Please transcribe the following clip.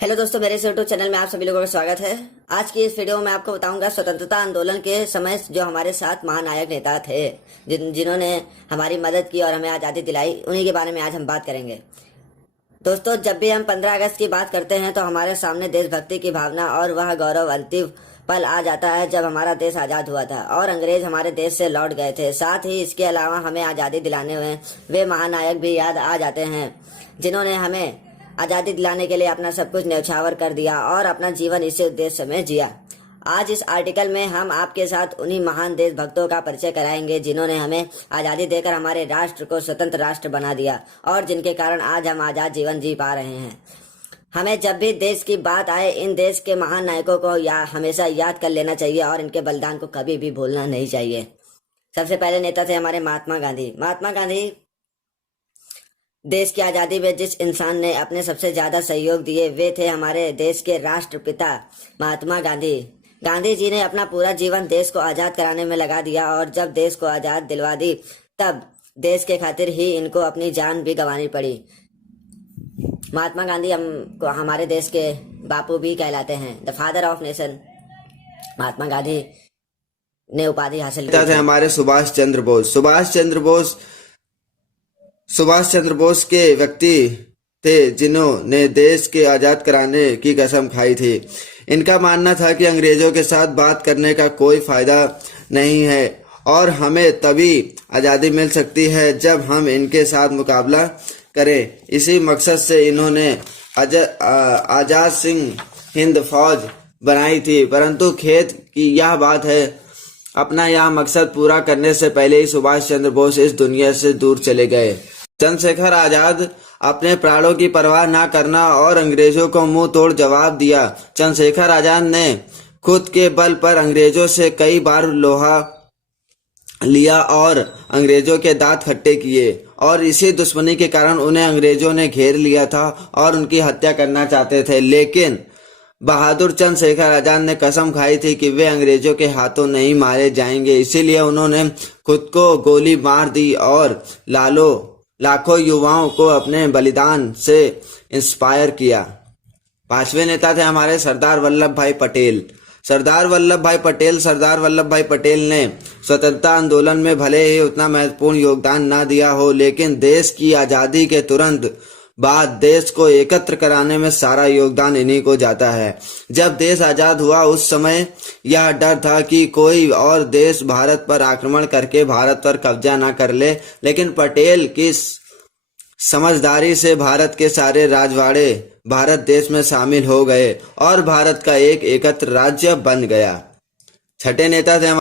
Hello दोस्तों, मेरे इस यूट्यूब चैनल में आप सभी लोगों का स्वागत है। आज की इस वीडियो में मैं आपको बताऊंगा स्वतंत्रता आंदोलन के समय जो हमारे साथ महानायक नेता थे, जिन्होंने हमारी मदद की और हमें आज़ादी दिलाई, उन्हीं के बारे में आज हम बात करेंगे। दोस्तों, जब भी हम 15 अगस्त की बात करते हैं तो हमारे सामने देशभक्ति की भावना और वह गौरव अंतिम पल आ जाता है जब हमारा देश आज़ाद हुआ था और अंग्रेज हमारे देश से लौट गए थे। साथ ही इसके अलावा हमें आज़ादी दिलाने में वे महानायक भी याद आ जाते हैं जिन्होंने हमें आज़ादी दिलाने के लिए अपना सब कुछ न्यौछावर कर दिया और अपना जीवन इसी उद्देश्य में जिया। आज इस आर्टिकल में हम आपके साथ उन्हीं महान देशभक्तों का परिचय कराएंगे जिन्होंने हमें आज़ादी देकर हमारे राष्ट्र को स्वतंत्र राष्ट्र बना दिया और जिनके कारण आज हम आज़ाद जीवन जी पा रहे हैं। हमें जब भी देश की बात आए इन देश के महान नायकों को हमेशा याद कर लेना चाहिए और इनके बलिदान को कभी भी भूलना नहीं चाहिए। सबसे पहले नेता थे हमारे महात्मा गांधी। महात्मा गांधी देश की आज़ादी में जिस इंसान ने अपने सबसे ज़्यादा सहयोग दिए वे थे हमारे देश के राष्ट्रपिता महात्मा गांधी। गांधी जी ने अपना पूरा जीवन देश को आज़ाद कराने में लगा दिया और जब देश को आज़ाद दिलवा दी तब देश के खातिर ही इनको अपनी जान भी गंवानी पड़ी। महात्मा गांधी हमको हमारे देश के बापू भी कहलाते हैं, the father of nation. Mahatma Gandhi ने उपाधि हासिल की थी। हमारे सुभाष चंद्र बोस के व्यक्ति थे जिन्होंने देश के आजाद कराने की कसम खाई थी। इनका मानना था कि अंग्रेजों के साथ बात करने का कोई फायदा नहीं है और हमें तभी आज़ादी मिल सकती है जब हम इनके साथ मुकाबला करें। इसी मकसद से इन्होंने आजाद सिंह हिंद फौज बनाई थी। परंतु खेद की यह बात है, अपना यह मकसद पूरा करने से पहले ही सुभाष चंद्र बोस इस दुनिया से दूर चले गए। चंद्रशेखर आजाद अपने प्राणों की परवाह न करना और अंग्रेजों को मुंह तोड़ जवाब दिया। चंद्रशेखर आजाद ने खुद के बल पर अंग्रेजों से कई बार लोहा लिया और अंग्रेजों के दांत खट्टे किए और इसी दुश्मनी के कारण उन्हें अंग्रेजों ने घेर लिया था और उनकी हत्या करना चाहते थे। लेकिन बहादुर चंद्रशेखर आजाद ने कसम खाई थी कि वे अंग्रेजों के हाथों नहीं मारे जाएंगे। इसीलिए उन्होंने खुद को गोली मार दी और लाखों युवाओं को अपने बलिदान से इंस्पायर किया। पांचवें नेता थे हमारे सरदार वल्लभ भाई पटेल। सरदार वल्लभ भाई पटेल ने स्वतंत्रता आंदोलन में भले ही उतना महत्वपूर्ण योगदान ना दिया हो, लेकिन देश की आज़ादी के तुरंत बाद देश को एकत्र कराने में सारा योगदान इन्हीं को जाता है। जब देश आजाद हुआ उस समय यह डर था कि कोई और देश भारत पर आक्रमण करके भारत पर कब्जा ना कर ले, लेकिन पटेल की समझदारी से भारत के सारे राजवाड़े भारत देश में शामिल हो गए और भारत का एक एकत्र राज्य बन गया। छठे नेता थे